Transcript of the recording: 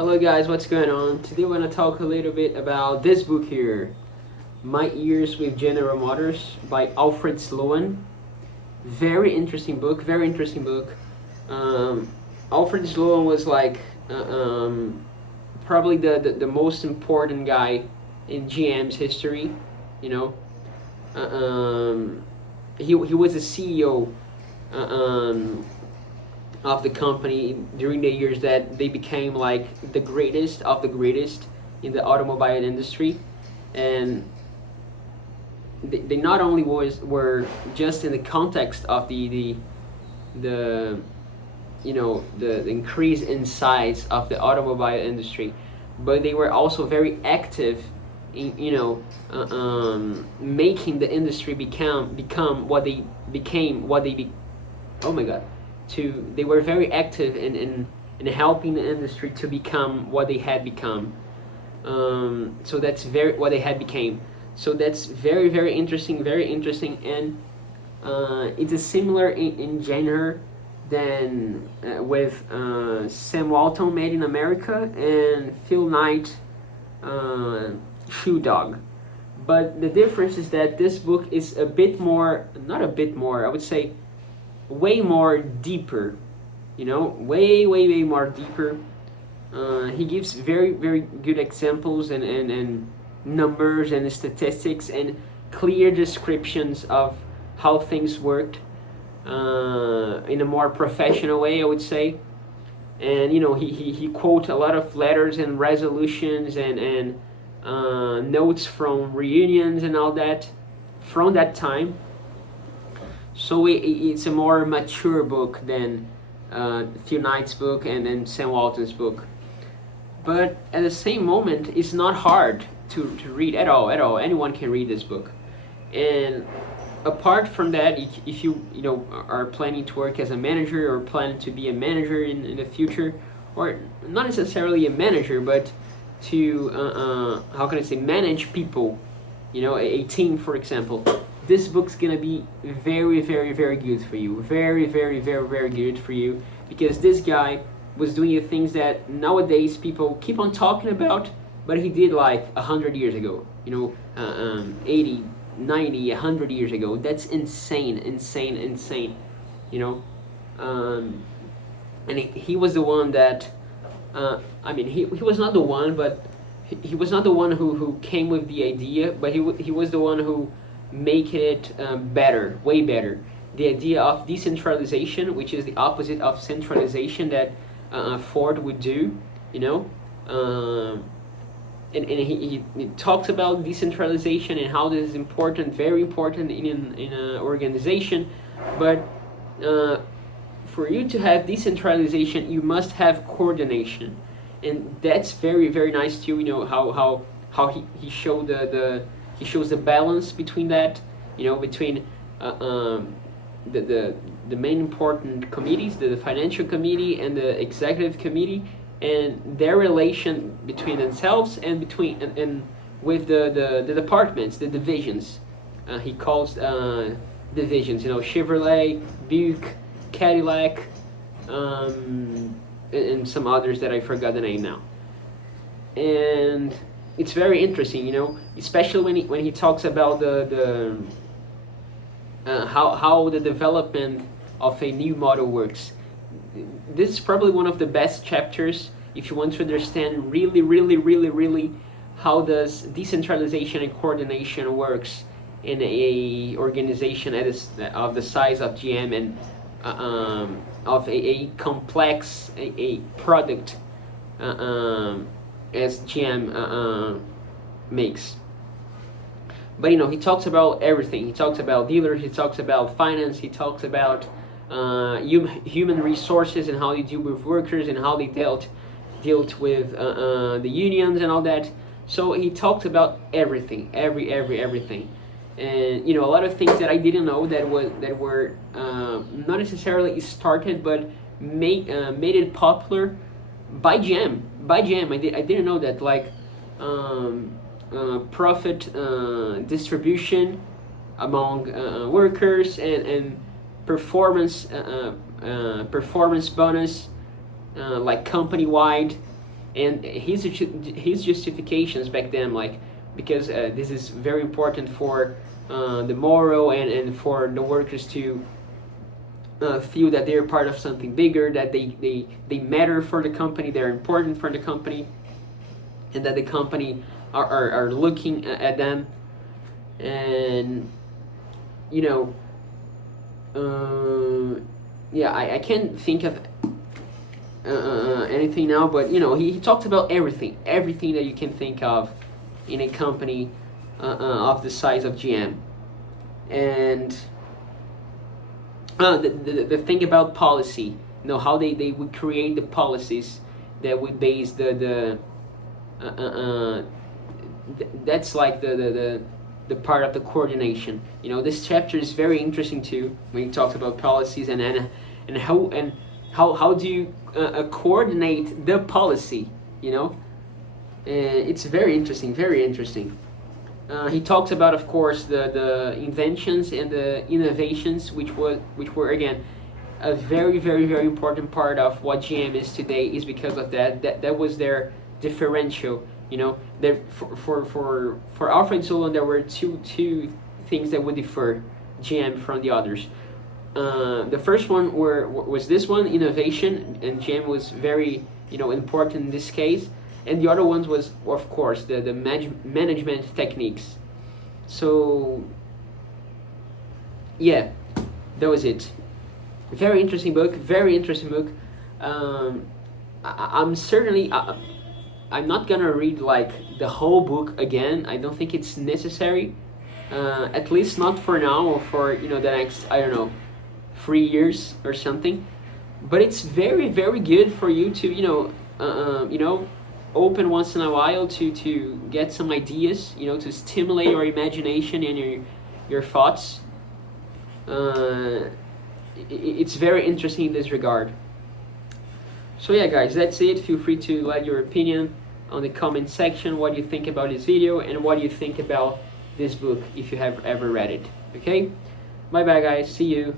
Hello guys, what's going on? Today we're going to talk a little bit about this book here, My Years with General Motors by Alfred Sloan. Very interesting book, very interesting book. Um, Alfred Sloan was like probably the most important guy in GM's history, you know. Uh, um, he was a CEO uh, um, of the company during the years that they became like the greatest of the greatest in the automobile industry, and they not only were just in the context of the the increase in size of the automobile industry, but they were also very active in making the industry become what they became what they be oh my god to they were very active in helping the industry to become what they had become. So that's very what they had became. So that's very interesting, and it's a similar in genre than with Sam Walton Made in America and Phil Knight Shoe Dog. But the difference is that this book is a bit more, not a bit more, I would say way more deeper, way more deeper. He gives very good examples and numbers and statistics and clear descriptions of how things worked in a more professional way, I would say. And he quotes a lot of letters and resolutions and notes from reunions and all that from that time. So it's a more mature book than Phil Knight's book and then Sam Walton's book. But at the same moment, it's not hard to read at all. Anyone can read this book. And apart from that, if you are planning to work as a manager or plan to be a manager in the future, or not necessarily a manager, but to how can I say, manage people, a team, for example, this book's gonna be very good for you. Very good for you, because this guy was doing the things that nowadays people keep on talking about, but he did like 100 years ago, 80, 90, 100 years ago. That's insane, and he was the one that he was not the one, but he was not the one who came with the idea, but he was the one who make it better, way better. The idea of decentralization, which is the opposite of centralization that Ford would do, and he talks about decentralization and how this is important, very important in an organization. But for you to have decentralization, you must have coordination, and that's very nice too. How he showed he shows the balance between that, between the main important committees, the financial committee and the executive committee, and their relation between themselves and between and with the departments, the divisions. He calls divisions, Chevrolet, Buick, Cadillac, and some others that I forgot the name now. And it's very interesting, especially when he talks about the how the development of a new model works. This is probably one of the best chapters if you want to understand really how does decentralization and coordination works in a organization of the size of GM, and of a complex a product as GM makes. But he talks about everything. He talks about dealers, he talks about finance, he talks about human resources and how they deal with workers and how they dealt with the unions and all that. So he talked about everything, everything, and a lot of things that I didn't know that were not necessarily started, but made it popular by GM. I didn't know that, like profit distribution among workers and performance bonus, like company wide, and his justifications back then, like, because this is very important for the moral, and for the workers to feel that they're part of something bigger, that they matter for the company, they're important for the company, and that the company are looking at them. And you know, yeah, I can't think of anything now, but you know, he talked about everything that you can think of in a company of the size of GM. And the thing about policy, you know, how they would create the policies that would base that's like the part of the coordination. You know, this chapter is very interesting too, when he talks about policies, and how do you coordinate the policy, you know. It's very interesting, very interesting. He talks about, of course, the inventions and the innovations, which were again a very, very, very important part of what GM is today, is because of that was their differential. You know, there for Alfred Sloan, there were two things that would differ GM from the others. The first one was this one, innovation, and GM was very, you know, important in this case. And the other ones was, of course, the management techniques. So yeah, that was it. Very interesting book. Very interesting book. I'm certainly I'm not gonna read like the whole book again. I don't think it's necessary. At least not for now, or for, you know, the next, I don't know, 3 years or something. But it's very, very good for you to, you know, open once in a while to get some ideas, you know, to stimulate your imagination and your thoughts. It's very interesting in this regard. So yeah, guys, that's it. Feel free to let your opinion on the comment section, what you think about this video, and what you think about this book, if you have ever read it. Okay, bye bye, guys, see you.